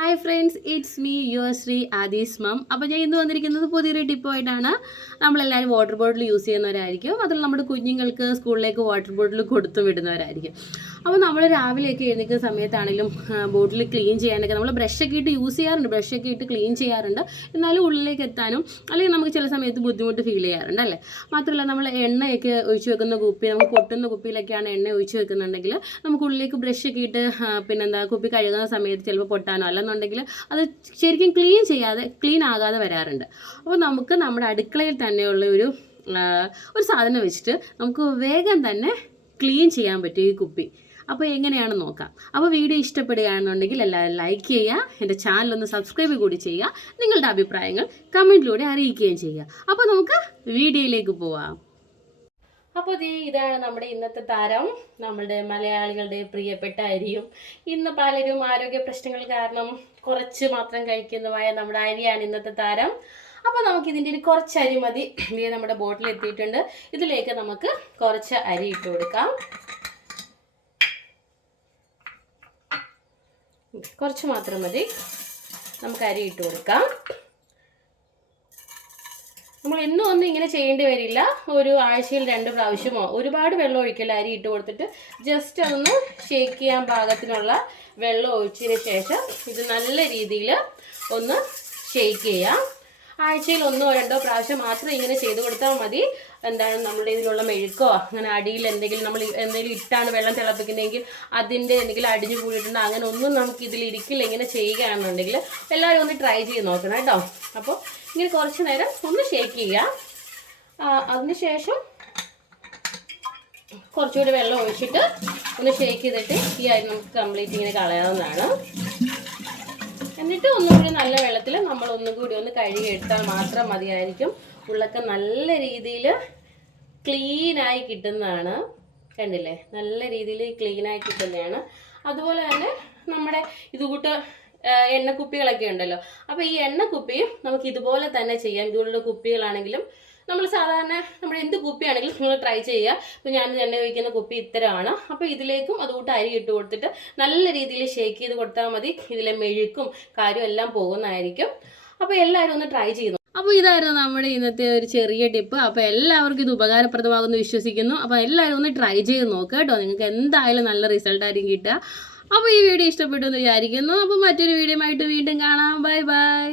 Hi friends, it's me your Sree Aadi's mum. അപ്പോൾ ഞാൻ ഇന്ന് വന്നിരിക്കുന്നത് പുതിയൊരു ടിപ്പായിട്ടാണ്. നമ്മളെല്ലാവരും വാട്ടർ ബോട്ടിൽ യൂസ് ചെയ്യുന്നവരായിരിക്കും. അതിൽ നമ്മുടെ കുഞ്ഞുങ്ങൾക്ക് സ്കൂളിലേക്ക് വാട്ടർ ബോട്ടിൽ കൊടുത്തു വിടുന്നവരായിരിക്കും. അപ്പോൾ നമ്മൾ രാവിലെയൊക്കെ എഴുന്നേൽക്കുന്ന സമയത്താണെങ്കിലും ബോട്ടിൽ ക്ലീൻ ചെയ്യാനൊക്കെ നമ്മൾ ബ്രഷൊക്കെ ഇട്ട് യൂസ് ചെയ്യാറുണ്ട്, ബ്രഷൊക്കെ ഇട്ട് ക്ലീൻ ചെയ്യാറുണ്ട്. എന്നാലും ഉള്ളിലേക്ക് എത്താനും അല്ലെങ്കിൽ നമുക്ക് ചില സമയത്ത് ബുദ്ധിമുട്ട് ഫീൽ ചെയ്യാറുണ്ട് അല്ലേ. മാത്രമല്ല നമ്മൾ എണ്ണയൊക്കെ ഒഴിച്ച് വെക്കുന്ന കുപ്പി, നമുക്ക് പൊട്ടുന്ന കുപ്പിയിലൊക്കെയാണ് എണ്ണ ഒഴിച്ച് വെക്കുന്നുണ്ടെങ്കിൽ നമുക്ക് ഉള്ളിലേക്ക് ബ്രഷൊക്കെ ഇട്ട് പിന്നെന്താ കുപ്പി കഴുകുന്ന സമയത്ത് ചിലപ്പോൾ പൊട്ടാനോ അല്ലെന്നുണ്ടെങ്കിൽ അത് ശരിക്കും ക്ലീൻ ആകാതെ വരാറുണ്ട്. അപ്പോൾ നമുക്ക് നമ്മുടെ അടുക്കളയിൽ തന്നെയുള്ള ഒരു സാധനം വെച്ചിട്ട് നമുക്ക് വേഗം തന്നെ ക്ലീൻ ചെയ്യാൻ പറ്റും ഈ കുപ്പി. അപ്പോൾ എങ്ങനെയാണെന്ന് നോക്കാം. അപ്പോൾ വീഡിയോ ഇഷ്ടപ്പെടുകയാണെന്നുണ്ടെങ്കിൽ എല്ലാവരും ലൈക്ക് ചെയ്യുക, എൻ്റെ ചാനലൊന്ന് സബ്സ്ക്രൈബ് കൂടി ചെയ്യുക, നിങ്ങളുടെ അഭിപ്രായങ്ങൾ കമൻറ്റിലൂടെ അറിയിക്കുകയും ചെയ്യുക. അപ്പോൾ നമുക്ക് വീഡിയോയിലേക്ക് പോവാം. അപ്പോൾ ഇതാണ് നമ്മുടെ ഇന്നത്തെ താരം, നമ്മുടെ മലയാളികളുടെ പ്രിയപ്പെട്ട അരിയും. ഇന്ന് പലരും ആരോഗ്യ പ്രശ്നങ്ങൾ കാരണം കുറച്ച് മാത്രം കഴിക്കുന്നതുമായ നമ്മുടെ അരിയാണ് ഇന്നത്തെ താരം. അപ്പോൾ നമുക്കിതിൻ്റെ ഒരു കുറച്ച് അരി മതി. നമ്മുടെ ബോട്ടിൽ എത്തിയിട്ടുണ്ട്. ഇതിലേക്ക് നമുക്ക് കുറച്ച് അരി ഇട്ട് കൊടുക്കാം. കുറച്ച് മാത്രം മതി, നമുക്ക് അരി ഇട്ട് കൊടുക്കാം. നമ്മൾ എന്നും ഒന്നും ഇങ്ങനെ ചെയ്യേണ്ടി വരില്ല. ഒരു ആഴ്ചയിൽ 2 പ്രാവശ്യമോ ഒരുപാട് വെള്ളം ഒഴിക്കൽ, അരി ഇട്ട് കൊടുത്തിട്ട് ജസ്റ്റ് അതൊന്ന് ഷേക്ക് ചെയ്യാൻ പാകത്തിനുള്ള വെള്ളം ഒഴിച്ചതിന് ശേഷം ഇത് നല്ല രീതിയിൽ ഒന്ന് ഷേക്ക് ചെയ്യാം. ആഴ്ചയിൽ 1 or 2 പ്രാവശ്യം മാത്രം ഇങ്ങനെ ചെയ്ത് കൊടുത്താൽ മതി. എന്താണ് നമ്മുടെ ഇതിലുള്ള മെഴുക്കോ അങ്ങനെ അടിയിൽ നമ്മൾ എന്തെങ്കിലും ഇട്ടാണ് വെള്ളം തിളപ്പിക്കുന്നതെങ്കിൽ അതിൻ്റെ എന്തെങ്കിലും അടിഞ്ഞു കൂടിയിട്ടുണ്ടോ അങ്ങനെ ഒന്നും നമുക്ക് ഇതിൽ ഇരിക്കില്ല. ഇങ്ങനെ ചെയ്യുകയാണെന്നുണ്ടെങ്കിൽ എല്ലാവരും ഒന്ന് ട്രൈ ചെയ്ത് നോക്കണം കേട്ടോ. അപ്പോൾ ഇങ്ങനെ കുറച്ച് നേരം ഒന്ന് ഷേക്ക് ചെയ്യുക. അതിന് ശേഷം കുറച്ചുകൂടി വെള്ളം ഒഴിച്ചിട്ട് ഒന്ന് ഷേക്ക് ചെയ്തിട്ട് ഈ അരി നമുക്ക് കംപ്ലീറ്റ് ഇങ്ങനെ കളയാവുന്നതാണ്. എന്നിട്ട് ഒന്നുകൂടി നല്ല വെള്ളത്തിൽ നമ്മൾ ഒന്നുകൂടി ഒന്ന് കഴുകി എടുത്താൽ മാത്രം മതിയായിരിക്കും. ഉള്ളൊക്കെ നല്ല രീതിയിൽ ക്ലീനായി കിട്ടുന്നതാണ്. കണ്ടില്ലേ, നല്ല രീതിയിൽ ക്ലീനായി കിട്ടുന്നതാണ്. അതുപോലെ തന്നെ നമ്മുടെ ഇതുകൂട്ട് എണ്ണക്കുപ്പികളൊക്കെ ഉണ്ടല്ലോ. അപ്പോൾ ഈ എണ്ണക്കുപ്പിയും നമുക്ക് ഇതുപോലെ തന്നെ ചെയ്യാം. ഇതുപോലുള്ള കുപ്പികളാണെങ്കിലും നമ്മൾ സാധാരണ നമ്മുടെ എന്ത് കുപ്പിയാണെങ്കിലും നിങ്ങൾ ട്രൈ ചെയ്യുക. ഇപ്പോൾ ഞാൻ എണ്ണ ഒഴിക്കുന്ന കുപ്പി ഇത്തരമാണ്. അപ്പോൾ ഇതിലേക്കും അതുകൂട്ട് അരി ഇട്ട് കൊടുത്തിട്ട് നല്ല രീതിയിൽ ഷേക്ക് ചെയ്ത് കൊടുത്താൽ മതി. ഇതിലെ മെഴുക്കും കാര്യവും എല്ലാം പോകുന്നതായിരിക്കും. അപ്പോൾ എല്ലാവരും ഒന്ന് ട്രൈ ചെയ്യുന്നു. അപ്പോൾ ഇതായിരുന്നു നമ്മുടെ ഇന്നത്തെ ഒരു ചെറിയ ടിപ്പ്. അപ്പോൾ എല്ലാവർക്കും ഇത് ഉപകാരപ്രദമാകുമെന്ന് വിശ്വസിക്കുന്നു. അപ്പോൾ എല്ലാവരും ഒന്ന് ട്രൈ ചെയ്ത് നോക്കുക കേട്ടോ. നിങ്ങൾക്ക് എന്തായാലും നല്ല റിസൾട്ടായിരിക്കും കിട്ടുക. അപ്പോൾ ഈ വീഡിയോ ഇഷ്ടപ്പെട്ടു എന്ന് വിചാരിക്കുന്നു. അപ്പോൾ മറ്റൊരു വീഡിയോ ആയിട്ട് വീണ്ടും കാണാം. Bye bye.